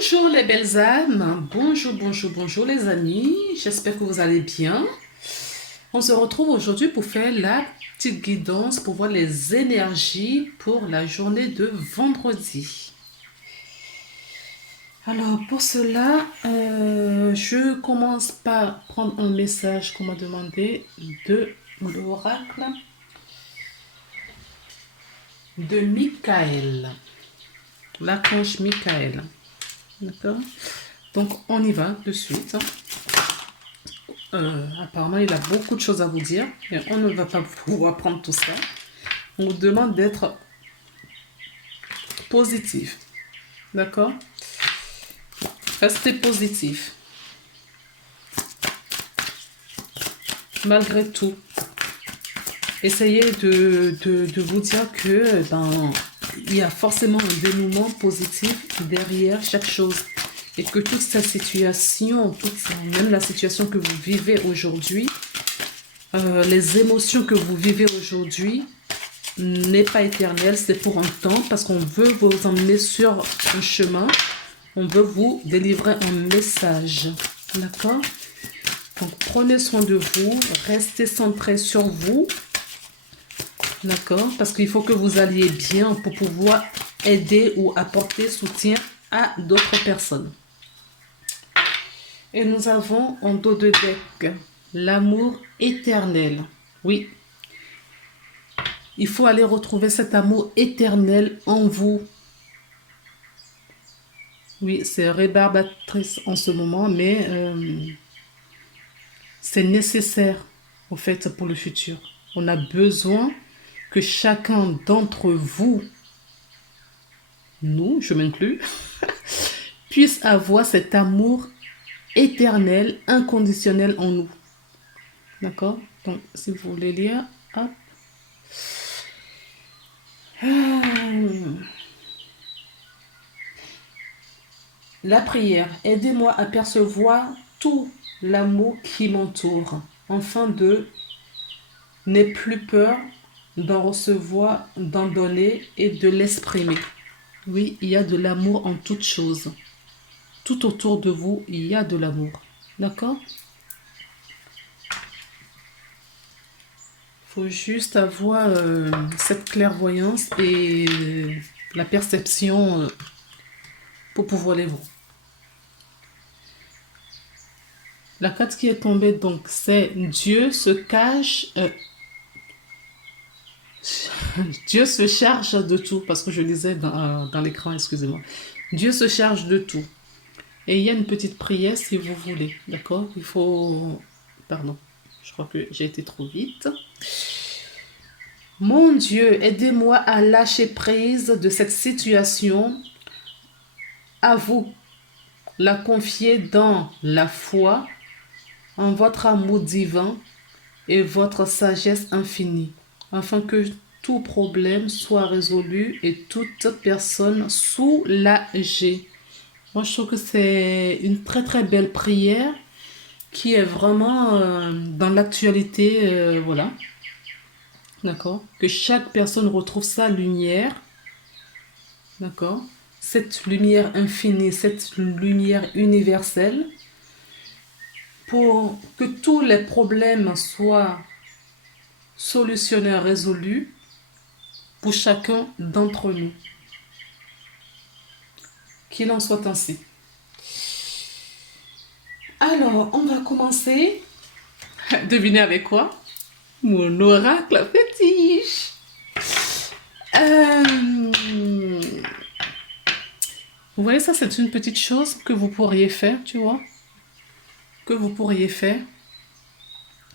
Bonjour les belles âmes, bonjour les amis, j'espère que vous allez bien. On se retrouve aujourd'hui pour faire la petite guidance pour voir les énergies pour la journée de vendredi. Alors pour cela, je commence par prendre un message qu'on m'a demandé de l'oracle de Michael, l'archange Michael. D'accord? Donc, on y va de suite. Apparemment, il a beaucoup de choses à vous dire, mais on ne va pas pouvoir prendre tout ça. On vous demande d'être positif. D'accord? Restez positif. Malgré tout. Essayez de vous dire que il y a forcément un dénouement positif derrière chaque chose. Et que toute cette situation, même la situation que vous vivez aujourd'hui, les émotions que vous vivez aujourd'hui n'est pas éternelle, c'est pour un temps parce qu'on veut vous emmener sur un chemin, on veut vous délivrer un message. D'accord? Donc prenez soin de vous, restez centré sur vous. D'accord? Parce qu'il faut que vous alliez bien pour pouvoir aider ou apporter soutien à d'autres personnes. Et nous avons en dos de deck l'amour éternel. Oui. Il faut aller retrouver cet amour éternel en vous. Oui, c'est rébarbatrice en ce moment, mais c'est nécessaire, au fait, pour le futur. On a besoin que chacun d'entre vous, nous, je m'inclus, puisse avoir cet amour éternel, inconditionnel en nous. D'accord? Donc, si vous voulez lire, hop. La prière, aidez-moi à percevoir tout l'amour qui m'entoure, afin de n'aie plus peur d'en recevoir, d'en donner et de l'exprimer. Oui, il y a de l'amour en toutes choses. Tout autour de vous, il y a de l'amour. D'accord? Il faut juste avoir cette clairvoyance et la perception pour pouvoir les voir. La carte qui est tombée, donc, c'est Dieu se cache... Dieu se charge de tout, parce que je lisais dans l'écran, excusez-moi. Dieu se charge de tout. Et il y a une petite prière si vous voulez, d'accord? Il faut... Pardon, je crois que j'ai été trop vite. Mon Dieu, aidez-moi à lâcher prise de cette situation, à vous la confier dans la foi, en votre amour divin et votre sagesse infinie, afin que tout problème soit résolu et toute personne soulagée. Moi, je trouve que c'est une très très belle prière qui est vraiment dans l'actualité, voilà. D'accord? Que chaque personne retrouve sa lumière. D'accord? Cette lumière infinie, cette lumière universelle, pour que tous les problèmes soient solutionnés, résolus pour chacun d'entre nous. Qu'il en soit ainsi. Alors, on va commencer. Devinez avec quoi? Mon oracle fétiche. Vous voyez, ça, c'est une petite chose que vous pourriez faire, tu vois. Que vous pourriez faire.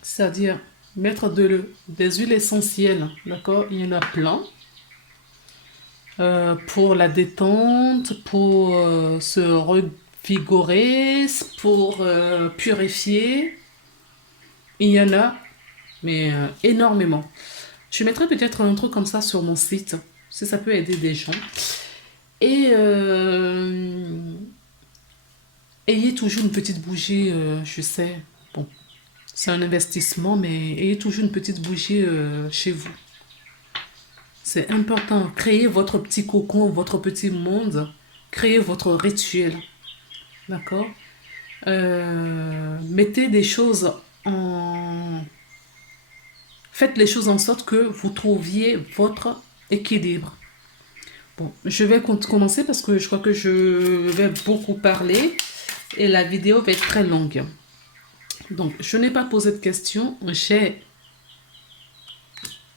C'est-à-dire mettre des huiles essentielles, d'accord? Il y en a plein. Pour la détente, pour se revigorer, pour purifier. Il y en a, mais énormément. Je mettrai peut-être un truc comme ça sur mon site, si ça peut aider des gens. Et ayez toujours une petite bougie, je sais, bon, c'est un investissement, mais ayez toujours une petite bougie chez vous. C'est important. Créez votre petit cocon, votre petit monde. Créez votre rituel. D'accord? Mettez des choses en... Faites les choses en sorte que vous trouviez votre équilibre. Bon, je vais commencer parce que je crois que je vais beaucoup parler et la vidéo va être très longue. Donc, je n'ai pas posé de questions. J'ai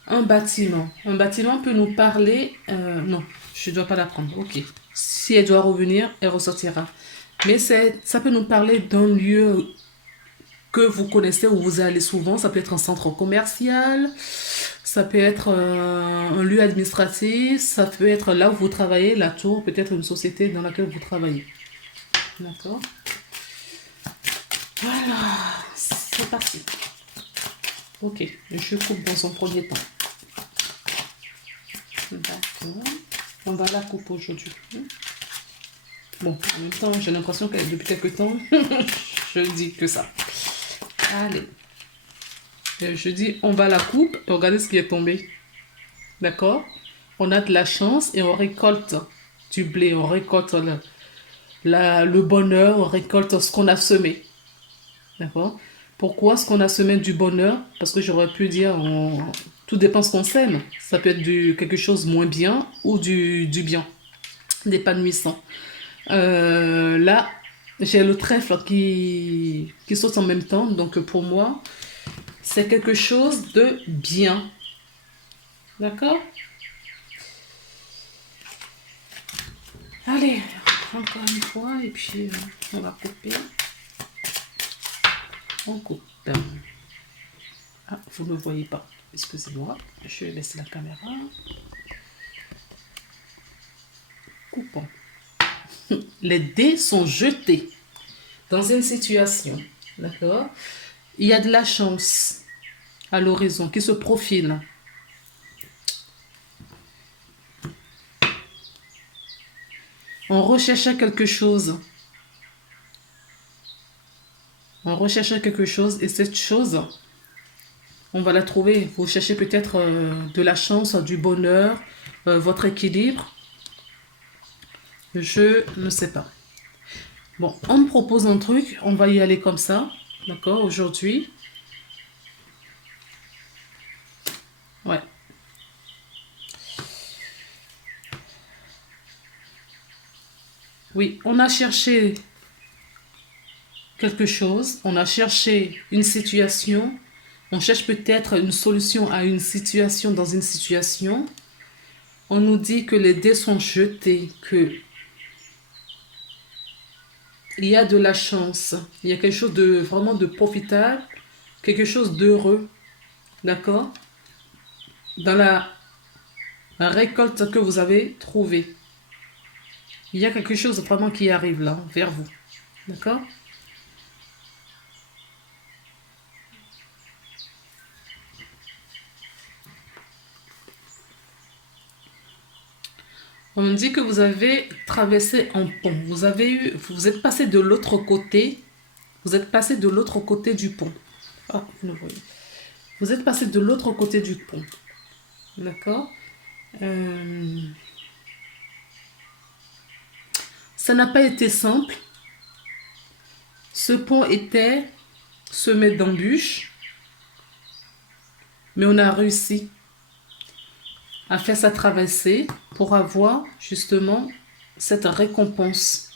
un bâtiment. Un bâtiment peut nous parler. Non, je ne dois pas la prendre. Ok. Si elle doit revenir, elle ressortira. Mais ça peut nous parler d'un lieu que vous connaissez où vous allez souvent. Ça peut être un centre commercial, ça peut être un lieu administratif, ça peut être là où vous travaillez, la tour, peut-être une société dans laquelle vous travaillez. D'accord? Voilà, c'est parti. Ok, je coupe dans un premier temps. D'accord. On va la couper aujourd'hui. Bon, en même temps, j'ai l'impression que depuis quelques temps, je dis que ça. Allez. Je dis, on va la coupe et regardez ce qui est tombé. D'accord? On a de la chance et on récolte du blé, on récolte le bonheur, on récolte ce qu'on a semé. D'accord? Pourquoi ce qu'on a semé du bonheur? Parce que j'aurais pu dire, tout dépend ce qu'on sème. Ça peut être quelque chose moins bien ou du bien, d'épanouissant. Là, j'ai le trèfle qui saute en même temps. Donc pour moi, c'est quelque chose de bien. D'accord? Allez, encore une fois, et puis on va couper. On coupe. Ah, vous ne me voyez pas. Excusez-moi. Je laisse la caméra. Coupons. Les dés sont jetés dans une situation. D'accord? Il y a de la chance à l'horizon qui se profile. On recherchait quelque chose. On recherchait quelque chose et cette chose, on va la trouver. Vous cherchez peut-être de la chance, du bonheur, votre équilibre. Je ne sais pas. Bon, on me propose un truc, on va y aller comme ça. D'accord, aujourd'hui. Ouais. Oui, on a cherché quelque chose, on a cherché une situation, on cherche peut-être une solution à une situation dans une situation. On nous dit que les dés sont jetés, que il y a de la chance, il y a quelque chose de vraiment de profitable, quelque chose d'heureux, d'accord, dans la récolte que vous avez trouvée. Il y a quelque chose vraiment qui arrive là, vers vous, d'accord. On me dit que vous avez traversé un pont. Vous êtes passé de l'autre côté. Vous êtes passé de l'autre côté du pont. Ah, vous le voyez. Vous êtes passé de l'autre côté du pont. D'accord. Ça n'a pas été simple. Ce pont était semé d'embûches. Mais on a réussi à faire sa traversée pour avoir justement cette récompense.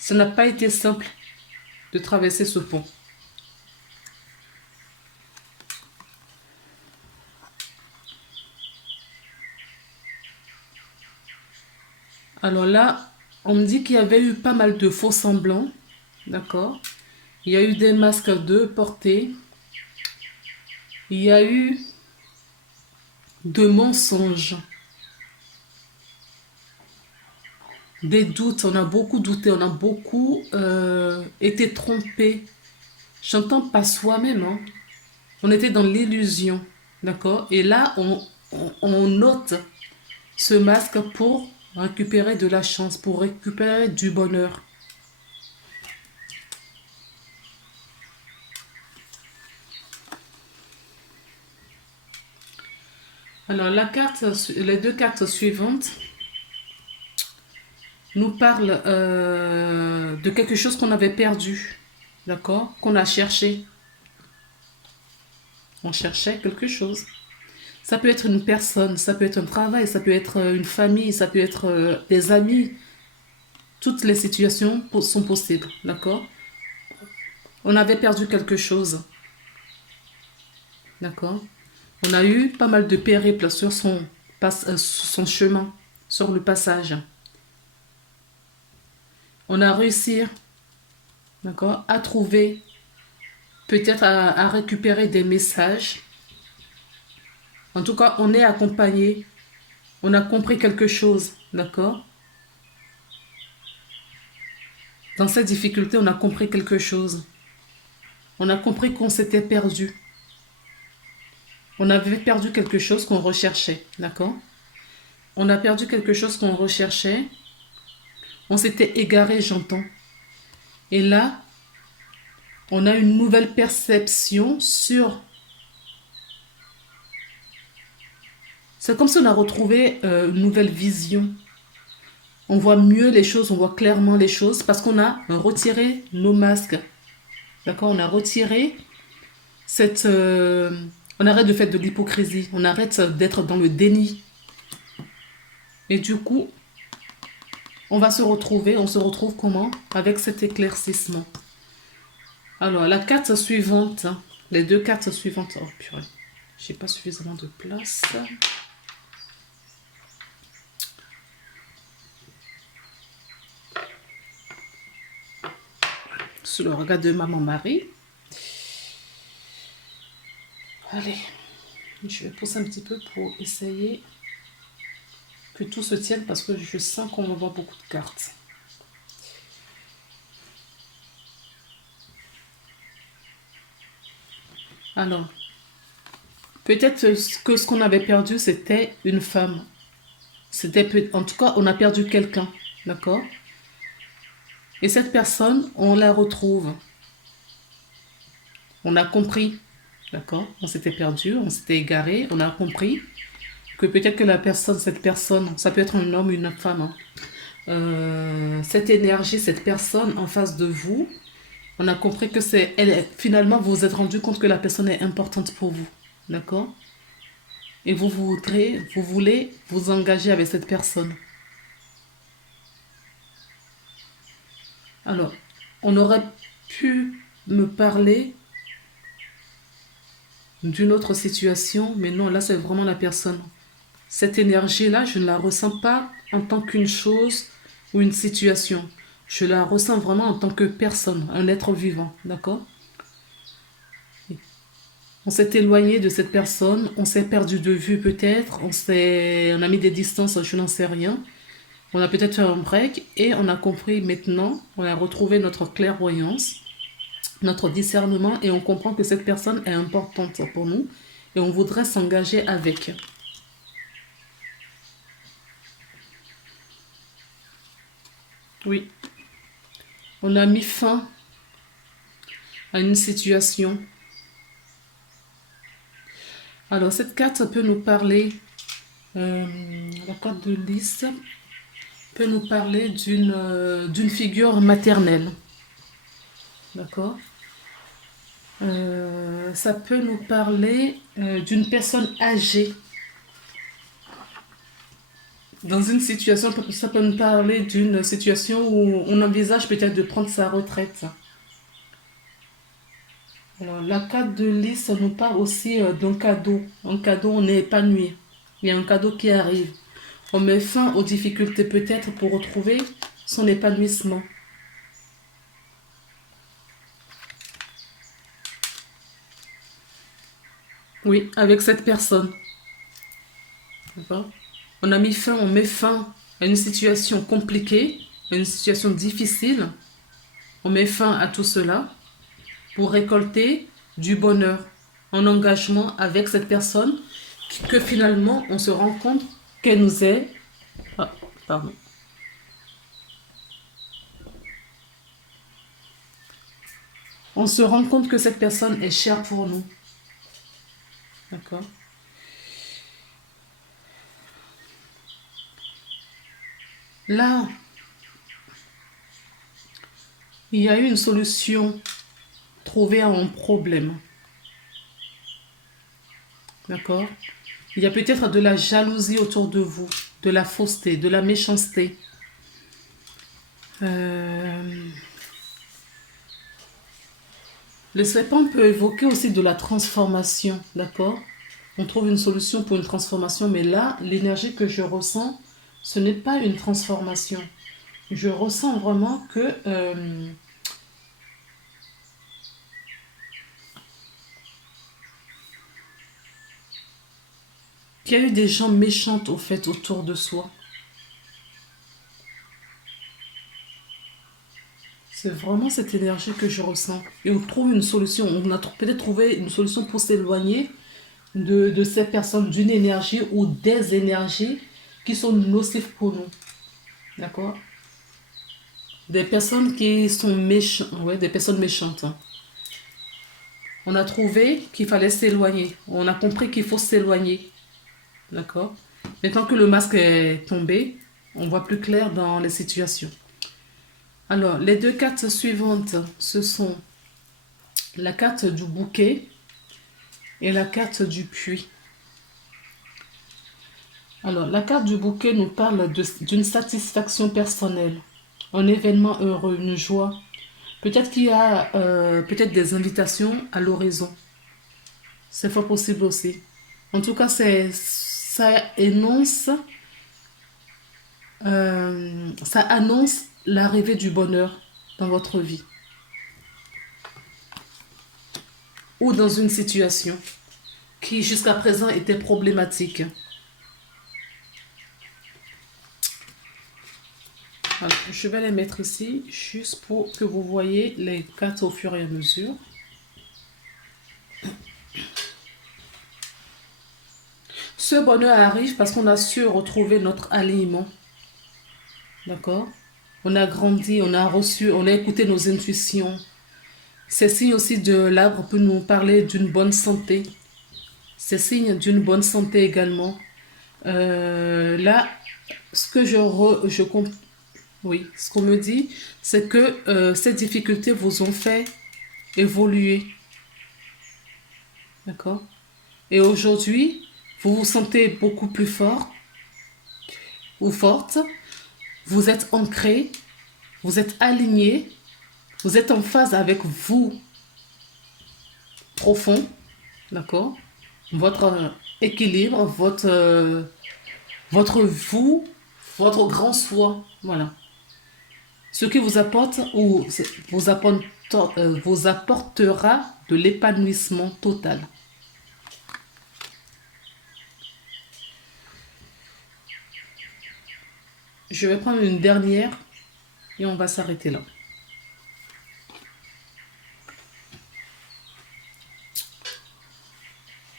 Ça n'a pas été simple de traverser ce pont. Alors là, on me dit qu'il y avait eu pas mal de faux semblants. D'accord. Il y a eu des masques de portée. Il y a eu de mensonges. Des doutes. On a beaucoup douté. On a beaucoup été trompé. J'entends pas soi-même. Hein. On était dans l'illusion. D'accord. Et là, on ôte ce masque pour récupérer de la chance, pour récupérer du bonheur. Alors, les deux cartes suivantes, nous parle de quelque chose qu'on avait perdu, d'accord? Qu'on a cherché. On cherchait quelque chose. Ça peut être une personne, ça peut être un travail, ça peut être une famille, ça peut être des amis. Toutes les situations sont possibles, d'accord? On avait perdu quelque chose, d'accord? On a eu pas mal de périples sur son chemin, sur le passage. On a réussi, d'accord, à trouver, peut-être à récupérer des messages. En tout cas, on est accompagné, on a compris quelque chose, d'accord? Dans cette difficulté, on a compris quelque chose. On a compris qu'on s'était perdu. On avait perdu quelque chose qu'on recherchait, d'accord? On a perdu quelque chose qu'on recherchait. On s'était égaré, j'entends. Et là, on a une nouvelle perception sur... C'est comme si on a retrouvé une nouvelle vision. On voit mieux les choses, on voit clairement les choses parce qu'on a retiré nos masques. D'accord? On a retiré cette... on arrête de faire de l'hypocrisie. On arrête d'être dans le déni. Et du coup, on se retrouve comment? Avec cet éclaircissement. Alors, la carte suivante, les deux cartes suivantes. Oh purée, j'ai pas suffisamment de place. Sous le regard de Maman Marie. Allez, je vais pousser un petit peu pour essayer que tout se tienne parce que je sens qu'on va voir beaucoup de cartes. Alors, peut-être que ce qu'on avait perdu, c'était une femme. En tout cas, on a perdu quelqu'un, d'accord? Et cette personne, on la retrouve. On a compris, d'accord? On s'était perdu, on s'était égaré, on a compris que peut-être que cette personne, ça peut être un homme ou une femme, hein. Cette énergie, cette personne en face de vous, on a compris que finalement, vous vous êtes rendu compte que la personne est importante pour vous, d'accord? Et vous voulez vous engager avec cette personne. Alors, on aurait pu me parler d'une autre situation, mais non, là, c'est vraiment la personne. Cette énergie-là, je ne la ressens pas en tant qu'une chose ou une situation. Je la ressens vraiment en tant que personne, un être vivant, d'accord? On s'est éloigné de cette personne, on s'est perdu de vue peut-être, on a mis des distances, je n'en sais rien. On a peut-être fait un break et on a compris maintenant, on a retrouvé notre clairvoyance, notre discernement et on comprend que cette personne est importante pour nous et on voudrait s'engager avec. Oui, on a mis fin à une situation. Alors cette carte peut nous parler, la carte de Lys peut nous parler d'une figure maternelle. D'accord? Ça peut nous parler d'une personne âgée. Dans une situation, ça peut nous parler d'une situation où on envisage peut-être de prendre sa retraite. Alors, la carte de Lys, ça nous parle aussi d'un cadeau. Un cadeau, on est épanoui. Il y a un cadeau qui arrive. On met fin aux difficultés peut-être pour retrouver son épanouissement. Oui, avec cette personne. D'accord? On met fin à une situation compliquée, à une situation difficile. On met fin à tout cela pour récolter du bonheur en engagement avec cette personne que finalement on se rend compte qu'elle nous est... Ah, pardon. On se rend compte que cette personne est chère pour nous. D'accord? Là, Il y a eu une solution trouvée à un problème. D'accord? Il y a peut-être de la jalousie autour de vous, de la fausseté, de la méchanceté. Le serpent peut évoquer aussi de la transformation, d'accord? On trouve une solution pour une transformation, mais là, l'énergie que je ressens, ce n'est pas une transformation. Je ressens vraiment que qu'il y a eu des gens méchants au fait autour de soi. C'est vraiment cette énergie que je ressens. Et on trouve une solution. On a peut-être trouvé une solution pour s'éloigner de ces personnes, d'une énergie ou des énergies qui sont nocives pour nous. D'accord? Des personnes qui sont méchantes. Ouais, des personnes méchantes. On a trouvé qu'il fallait s'éloigner. On a compris qu'il faut s'éloigner. D'accord? Maintenant que le masque est tombé, on voit plus clair dans les situations. Alors, les deux cartes suivantes, ce sont la carte du bouquet et la carte du puits. Alors, la carte du bouquet nous parle d'une satisfaction personnelle, un événement heureux, une joie. Peut-être qu'il y a peut-être des invitations à l'horizon. C'est fort possible aussi. En tout cas, ça annonce l'arrivée du bonheur dans votre vie ou dans une situation qui jusqu'à présent était problématique. Alors, je vais les mettre ici juste pour que vous voyez les cartes au fur et à mesure. Ce bonheur arrive parce qu'on a su retrouver notre alignement. D'accord? On a grandi, on a reçu, on a écouté nos intuitions. Ces signes aussi de l'arbre peut nous parler d'une bonne santé. Ces signes d'une bonne santé également. Là, ce que oui, ce qu'on me dit, c'est que ces difficultés vous ont fait évoluer. D'accord? Et aujourd'hui, vous vous sentez beaucoup plus fort ou forte. Vous êtes ancré, vous êtes aligné, vous êtes en phase avec vous profond. D'accord? Votre équilibre, votre vous, votre grand soi. Voilà. Ce qui vous apporte ou vous apportera de l'épanouissement total. Je vais prendre une dernière et on va s'arrêter là.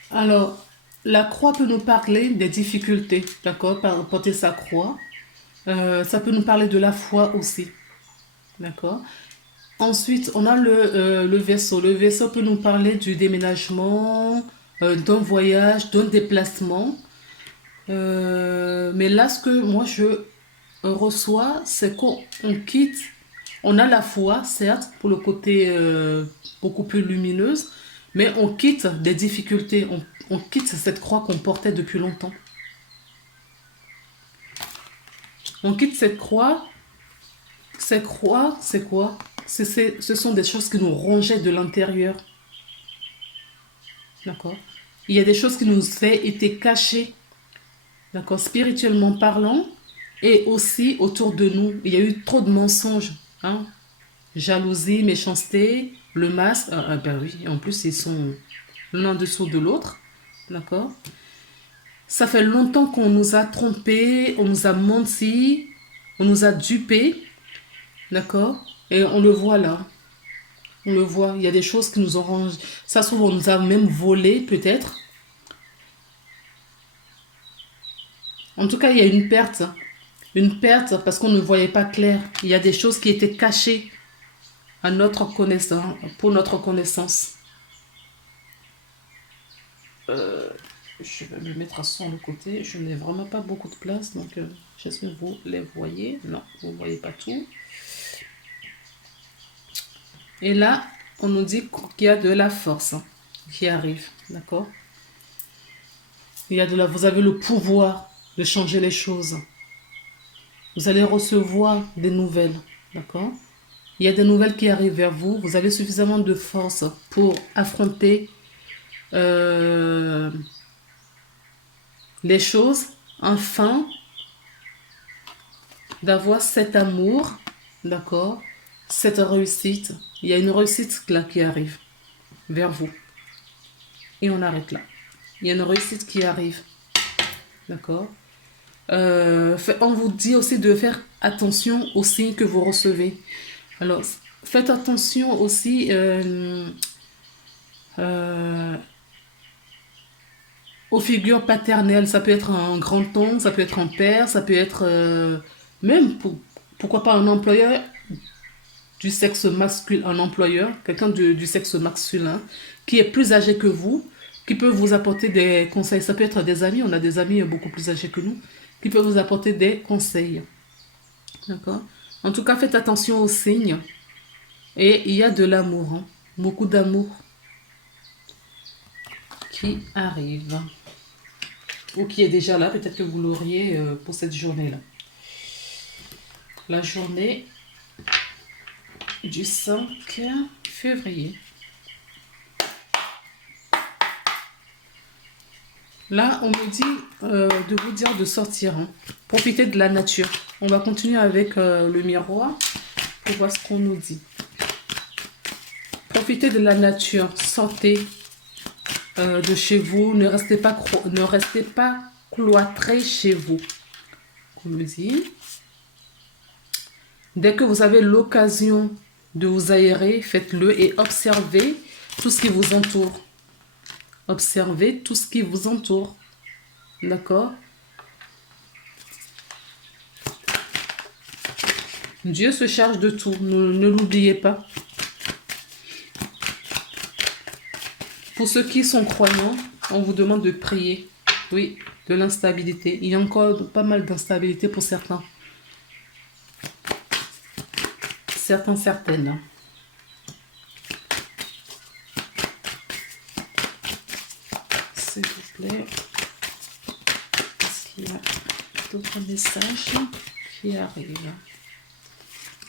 Alors, la croix peut nous parler des difficultés, d'accord, par porter sa croix. Ça peut nous parler de la foi aussi, d'accord. Ensuite, on a le vaisseau. Le vaisseau peut nous parler du déménagement, d'un voyage, d'un déplacement. Mais là, ce que moi je reçois, c'est qu'on quitte. On a la foi, certes, pour le côté beaucoup plus lumineuse, mais on quitte des difficultés. On quitte cette croix qu'on portait depuis longtemps. On quitte cette croix. Cette croix, c'est quoi? Ce sont des choses qui nous rongeaient de l'intérieur. D'accord? Il y a des choses qui nous ont été cachées, d'accord, spirituellement parlant, et aussi autour de nous. Il y a eu trop de mensonges, hein? Jalousie, méchanceté, le masque. Ben oui, en plus, ils sont l'un en dessous de l'autre, d'accord? Ça fait longtemps qu'on nous a trompés, on nous a menti, on nous a dupés, d'accord? Et on le voit là. On le voit, il y a des choses qui nous ont rangé. Ça se trouve, on nous a même volé, peut-être. En tout cas, il y a une perte. Une perte parce qu'on ne voyait pas clair. Il y a des choses qui étaient cachées à notre connaissance, pour notre connaissance. Je vais me mettre à son le côté. Je n'ai vraiment pas beaucoup de place, donc j'espère que vous les voyez. Non, vous ne voyez pas tout. Et là, on nous dit qu'il y a de la force qui arrive, d'accord? Vous avez le pouvoir de changer les choses. Vous allez recevoir des nouvelles, d'accord? Il y a des nouvelles qui arrivent vers vous. Vous avez suffisamment de force pour affronter euh, les choses, afin d'avoir cet amour, d'accord? Cette réussite. Il y a une réussite là qui arrive vers vous. Et on arrête là. Il y a une réussite qui arrive, d'accord? On vous dit aussi de faire attention aux signes que vous recevez. Alors, faites attention aussi euh, aux figures paternelles. Ça peut être un grand-oncle, ça peut être un père, ça peut être même, pourquoi pas un employeur du sexe masculin, un employeur, quelqu'un du sexe masculin, qui est plus âgé que vous, qui peut vous apporter des conseils. Ça peut être des amis, on a des amis beaucoup plus âgés que nous, qui peuvent vous apporter des conseils. D'accord? En tout cas, faites attention aux signes. Et il y a de l'amour, hein, beaucoup d'amour qui arrive. Ou qui est déjà là, peut-être que vous l'auriez pour cette journée-là. La journée du 5 février. Là, on me dit de vous dire de sortir. Hein. Profitez de la nature. On va continuer avec le miroir pour voir ce qu'on nous dit. Profitez de la nature. Sortez de chez vous. Ne restez pas cloîtrés chez vous. On me dit. Dès que vous avez l'occasion de vous aérer, faites-le et observez tout ce qui vous entoure. Observez tout ce qui vous entoure. D'accord? Dieu se charge de tout. Ne l'oubliez pas. Pour ceux qui sont croyants, on vous demande de prier. Oui, de l'instabilité. Il y a encore pas mal d'instabilité pour certains. Certaines. S'il vous plaît. Est-ce qu'il y a d'autres messages qui arrivent?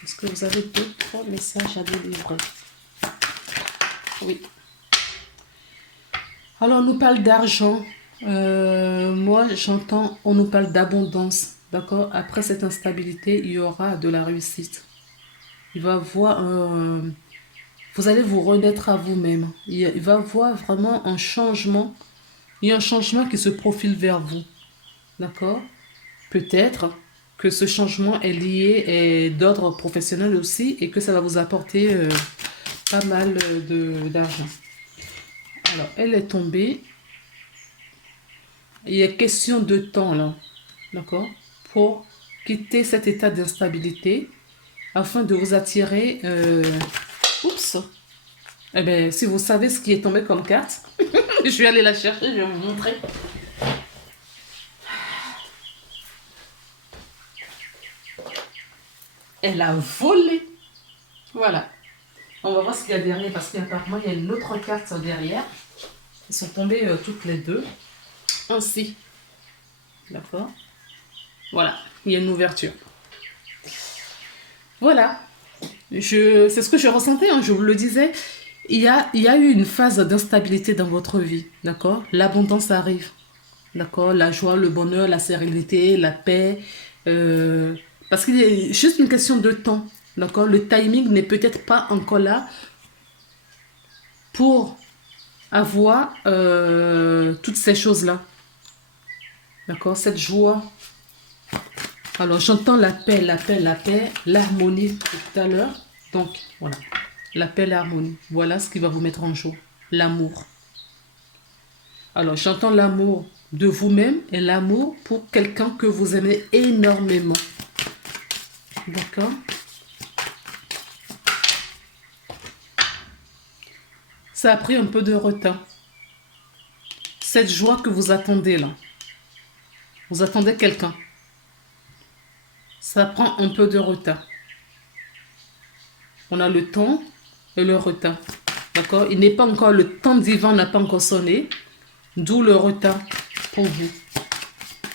Est-ce que vous avez d'autres messages à délivrer? Oui. Alors, on nous parle d'argent. Moi, j'entends, on nous parle d'abondance. D'accord? Après cette instabilité, il y aura de la réussite. Il va voir vous allez vous renaître à vous-même. Il va y avoir vraiment un changement. Il y a un changement qui se profile vers vous. D'accord? Peut-être que ce changement est lié et d'ordre professionnel aussi et que ça va vous apporter pas mal d'argent. Alors, elle est tombée. Il est question de temps là. D'accord? Pour quitter cet état d'instabilité afin de vous attirer. Oups! Eh bien, si vous savez ce qui est tombé comme carte, je vais aller la chercher, je vais vous montrer. Elle a volé. Voilà. On va voir ce qu'il y a derrière parce qu'apparemment, il y a une autre carte derrière. Elles sont tombées toutes les deux. Ainsi. D'accord? Voilà. Il y a une ouverture. Voilà. C'est ce que je ressentais, hein, je vous le disais. Il y a eu une phase d'instabilité dans votre vie. D'accord? L'abondance arrive. D'accord? La joie, le bonheur, la sérénité, la paix. Parce qu'il est juste une question de temps. D'accord? Le timing n'est peut-être pas encore là pour avoir toutes ces choses-là. D'accord? Cette joie. Alors, j'entends la paix, l'harmonie tout à l'heure. Donc, voilà. La paix, l'harmonie. Voilà ce qui va vous mettre en joie. L'amour. Alors, j'entends l'amour de vous-même et l'amour pour quelqu'un que vous aimez énormément. D'accord? Ça a pris un peu de retard. Cette joie que vous attendez là. Vous attendez quelqu'un. Ça prend un peu de retard. On a le temps et le retard. D'accord? Il n'est pas encore, le temps divin n'a pas encore sonné, d'où le retard pour vous.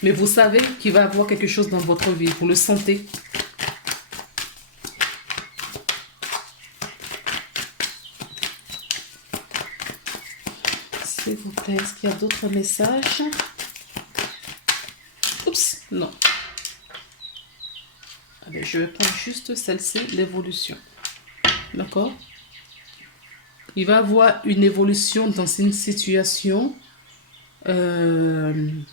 Mais vous savez qu'il va y avoir quelque chose dans votre vie, vous le sentez. S'il vous plaît, est-ce qu'il y a d'autres messages? Oups, non. Allez, je vais prendre juste celle-ci, l'évolution. D'accord? Il va y avoir une évolution dans une situation de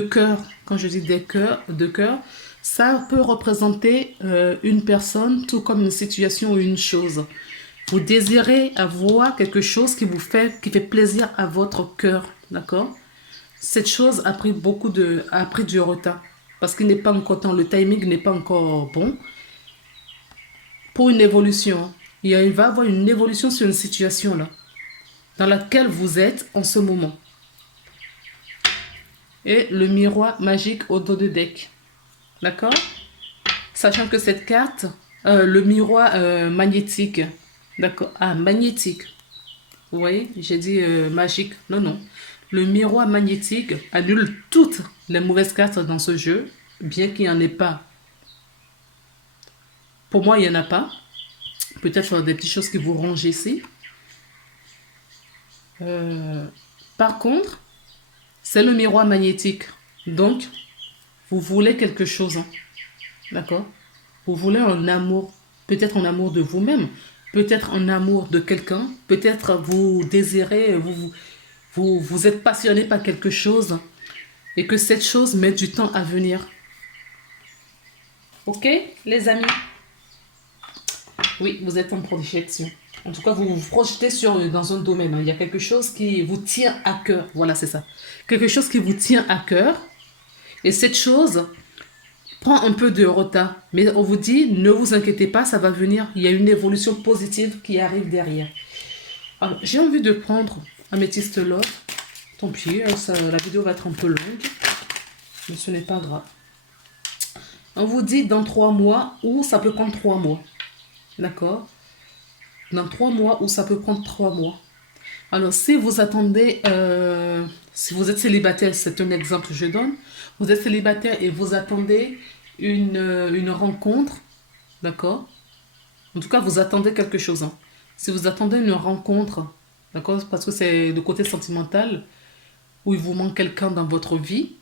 cœur. Quand je dis de cœur, ça peut représenter une personne, tout comme une situation ou une chose. Vous désirez avoir quelque chose qui fait plaisir à votre cœur, d'accord? Cette chose a pris du retard parce qu'il n'est pas encore temps, le timing n'est pas encore bon pour une évolution. Il va y avoir une évolution sur une situation là, dans laquelle vous êtes en ce moment. Et le miroir magique au dos de deck, d'accord? Sachant que cette carte, le miroir magnétique, d'accord? Ah, magnétique. Vous voyez, j'ai dit magique. Non, non. Le miroir magnétique annule toutes les mauvaises cartes dans ce jeu, bien qu'il n'y en ait pas. Pour moi, il n'y en a pas. Peut-être des petites choses qui vous rongent ici. Par contre, c'est le miroir magnétique. Donc, vous voulez quelque chose. Hein? D'accord? Vous voulez un amour. Peut-être un amour de vous-même. Peut-être un amour de quelqu'un. Peut-être vous désirez, vous êtes passionné par quelque chose. Et que cette chose met du temps à venir. Ok, les amis? Oui, vous êtes en projection. En tout cas, vous vous projetez dans un domaine. Hein. Il y a quelque chose qui vous tient à cœur. Voilà, c'est ça. Quelque chose qui vous tient à cœur. Et cette chose prend un peu de retard. Mais on vous dit, ne vous inquiétez pas, ça va venir. Il y a une évolution positive qui arrive derrière. Alors, j'ai envie de prendre Améthyste Love. Tant pis, la vidéo va être un peu longue. Mais ce n'est pas grave. On vous dit dans 3 mois ou ça peut prendre 3 mois. D'accord? Dans 3 mois ou ça peut prendre 3 mois. Alors, si vous attendez, si vous êtes célibataire, c'est un exemple que je donne. Vous êtes célibataire et vous attendez une rencontre, d'accord? En tout cas, vous attendez quelque chose. Hein. Si vous attendez une rencontre, d'accord? Parce que c'est le côté sentimental, où il vous manque quelqu'un dans votre vie,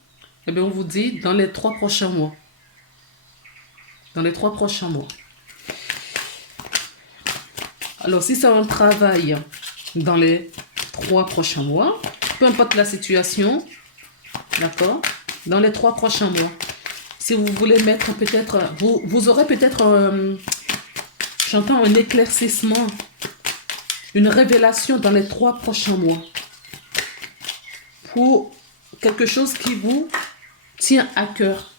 eh bien, on vous dit dans les 3 prochains mois. Dans les 3 prochains mois. Alors, si c'est un travail dans les 3 prochains mois, peu importe la situation, d'accord, dans les 3 prochains mois, si vous voulez mettre peut-être, vous aurez peut-être, j'entends un éclaircissement, une révélation dans les 3 prochains mois, pour quelque chose qui vous tient à cœur.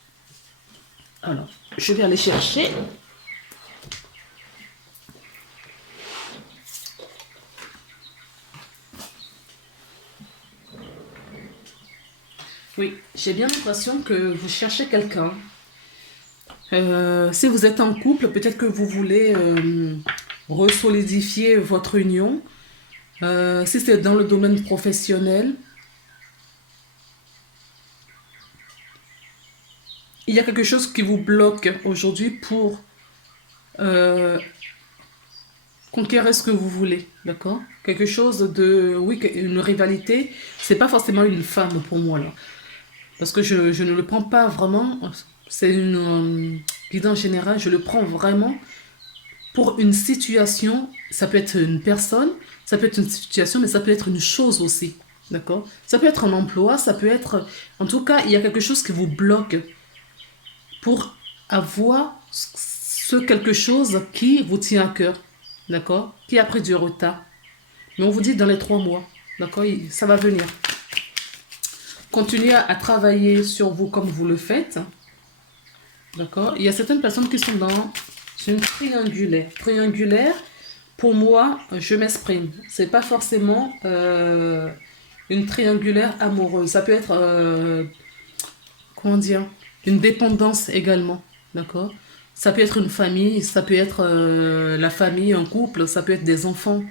Alors, je vais aller chercher. Oui, j'ai bien l'impression que vous cherchez quelqu'un. Si vous êtes en couple, peut-être que vous voulez resolidifier votre union. Si c'est dans le domaine professionnel, il y a quelque chose qui vous bloque aujourd'hui pour conquérir ce que vous voulez, d'accord? Quelque chose de, oui, une rivalité. C'est pas forcément une femme pour moi là. Parce que je ne le prends pas vraiment, c'est une guidance générale, je le prends vraiment pour une situation, ça peut être une personne, ça peut être une situation, mais ça peut être une chose aussi, d'accord? Ça peut être un emploi, ça peut être... En tout cas, il y a quelque chose qui vous bloque pour avoir ce quelque chose qui vous tient à cœur, d'accord? Qui a pris du retard. Mais on vous dit dans les 3 mois, d'accord? Ça va venir. Continuez à travailler sur vous comme vous le faites. D'accord? Il y a certaines personnes qui sont dans une triangulaire. Triangulaire, pour moi, je m'exprime. C'est pas forcément une triangulaire amoureuse. Ça peut être, comment dire, une dépendance également. D'accord? Ça peut être une famille, ça peut être la famille, un couple, ça peut être des enfants.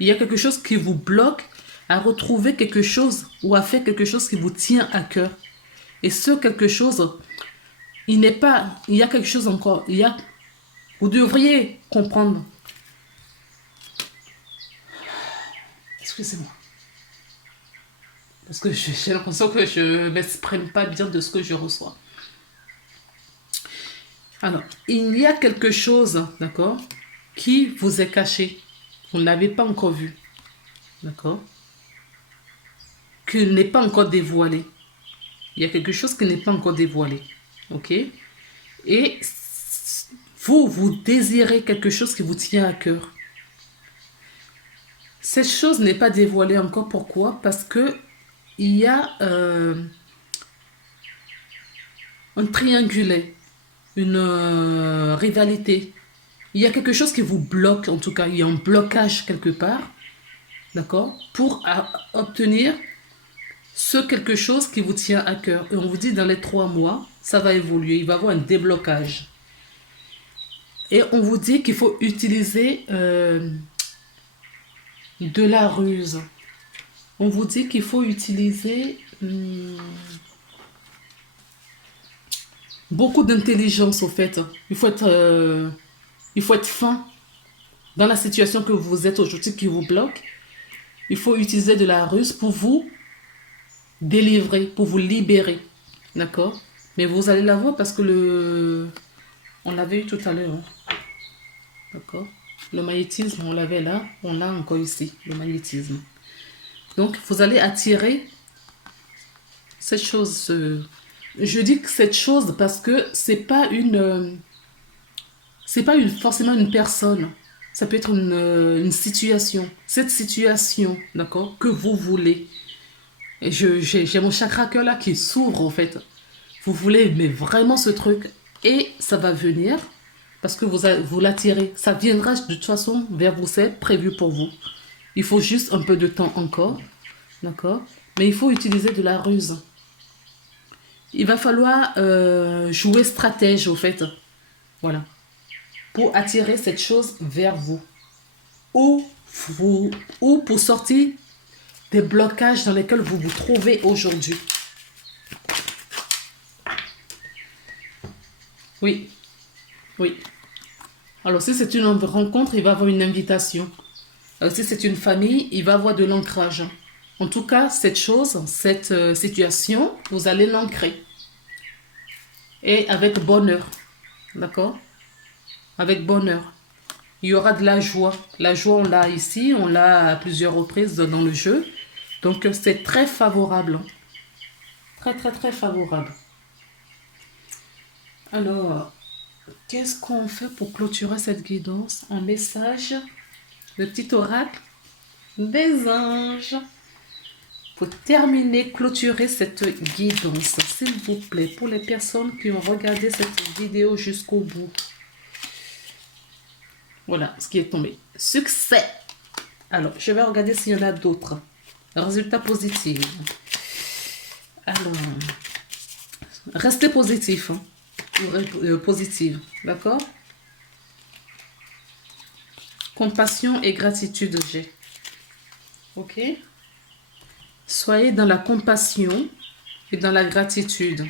Il y a quelque chose qui vous bloque à retrouver quelque chose ou à faire quelque chose qui vous tient à cœur. Et ce quelque chose, il n'est pas... Il y a quelque chose encore. Vous devriez comprendre. Excusez-moi. Parce que j'ai l'impression que je ne m'exprime pas bien de ce que je reçois. Alors, il y a quelque chose, d'accord, qui vous est caché. Vous ne l'avez pas encore vu. D'accord? Qui n'est pas encore dévoilé. Il y a quelque chose qui n'est pas encore dévoilé. Ok? Et vous désirez quelque chose qui vous tient à cœur. Cette chose n'est pas dévoilée encore. Pourquoi? Parce que il y a un triangulaire, une rivalité. Il y a quelque chose qui vous bloque, en tout cas, il y a un blocage quelque part, d'accord, pour obtenir ce quelque chose qui vous tient à cœur. Et on vous dit dans les 3 mois, ça va évoluer, il va y avoir un déblocage. Et on vous dit qu'il faut utiliser de la ruse. On vous dit qu'il faut utiliser beaucoup d'intelligence, au fait. Il faut être fin dans la situation que vous êtes aujourd'hui qui vous bloque. Il faut utiliser de la ruse pour vous délivrer, pour vous libérer. D'accord? Mais vous allez la voir parce que on l'avait eu tout à l'heure. Hein. D'accord? Le magnétisme, on l'avait là, on l'a encore ici, le magnétisme. Donc, vous allez attirer cette chose. Je dis que cette chose parce que c'est pas forcément une personne. Ça peut être une situation. Cette situation, d'accord, que vous voulez. Et j'ai mon chakra cœur là qui s'ouvre en fait. Vous voulez, mais vraiment ce truc. Et ça va venir parce que vous l'attirez. Ça viendra de toute façon vers vous, c'est prévu pour vous. Il faut juste un peu de temps encore. D'accord? Mais il faut utiliser de la ruse. Il va falloir jouer stratège au fait. Voilà. Pour attirer cette chose vers vous. Ou pour sortir des blocages dans lesquels vous vous trouvez aujourd'hui. Oui. Oui. Alors, si c'est une rencontre, il va y avoir une invitation. Alors, si c'est une famille, il va y avoir de l'ancrage. En tout cas, cette chose, cette situation, vous allez l'ancrer. Et avec bonheur. D'accord? Avec bonheur. Il y aura de la joie. La joie, on l'a ici, on l'a à plusieurs reprises dans le jeu. Donc, c'est très favorable. Très, très, très favorable. Alors, qu'est-ce qu'on fait pour clôturer cette guidance? En message, le petit oracle des anges. Pour terminer, clôturer cette guidance, s'il vous plaît, pour les personnes qui ont regardé cette vidéo jusqu'au bout. Voilà ce qui est tombé. Succès. Alors, je vais regarder s'il y en a d'autres. Résultats positifs. Alors, restez positif. Hein, positive. D'accord? Compassion et gratitude, j'ai. Ok? Soyez dans la compassion et dans la gratitude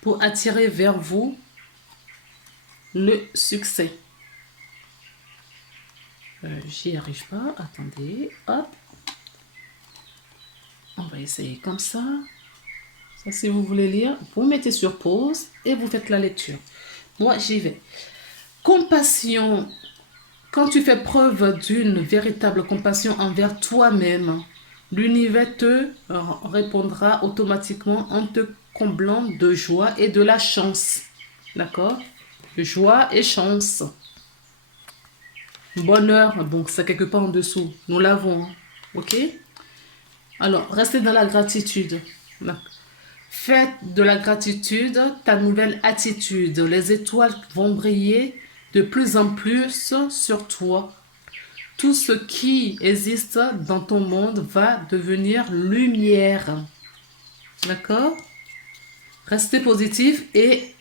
pour attirer vers vous le succès. J'y arrive pas. Attendez. Hop. On va essayer comme ça. Ça, si vous voulez lire, vous mettez sur pause et vous faites la lecture. Moi, j'y vais. Compassion. Quand tu fais preuve d'une véritable compassion envers toi-même, l'univers te répondra automatiquement en te comblant de joie et de la chance. D'accord? Joie et chance. Bonheur, donc c'est quelque part en dessous. Nous l'avons. Ok? Alors, restez dans la gratitude. Faites de la gratitude ta nouvelle attitude. Les étoiles vont briller de plus en plus sur toi. Tout ce qui existe dans ton monde va devenir lumière. D'accord? Restez positif et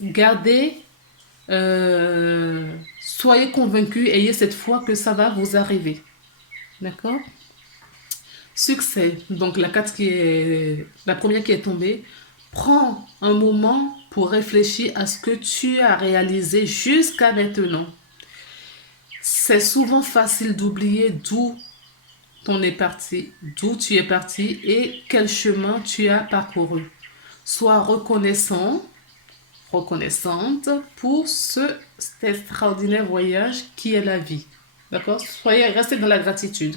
gardez Soyez convaincus, ayez cette foi que ça va vous arriver. D'accord? Succès. Donc la première qui est tombée. Prends un moment pour réfléchir à ce que tu as réalisé jusqu'à maintenant. C'est souvent facile d'oublier d'où on est parti, d'où tu es parti et quel chemin tu as parcouru. Sois reconnaissant, reconnaissante pour cet extraordinaire voyage qui est la vie. D'accord? Restez dans la gratitude.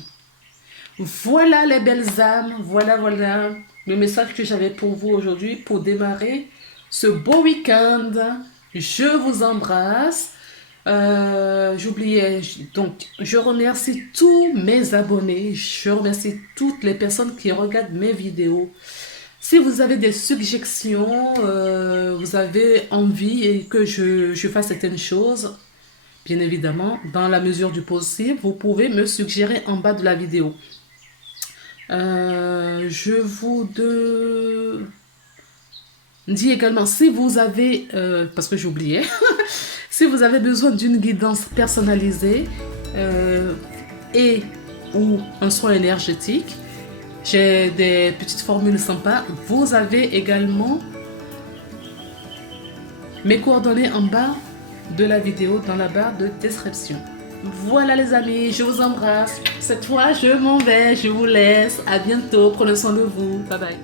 Voilà les belles âmes, voilà le message que j'avais pour vous aujourd'hui pour démarrer ce beau week-end. Je vous embrasse. J'oubliais, donc je remercie tous mes abonnés, je remercie toutes les personnes qui regardent mes vidéos. Si vous avez des suggestions, vous avez envie et que je fasse certaines choses, bien évidemment, dans la mesure du possible, vous pouvez me suggérer en bas de la vidéo. Je vous dis également, si vous avez, parce que j'oubliais, si vous avez besoin d'une guidance personnalisée et ou un soin énergétique, j'ai des petites formules sympas. Vous avez également mes coordonnées en bas de la vidéo dans la barre de description. Voilà les amis, je vous embrasse. Cette fois, je m'en vais, je vous laisse. À bientôt, prenez soin de vous. Bye bye.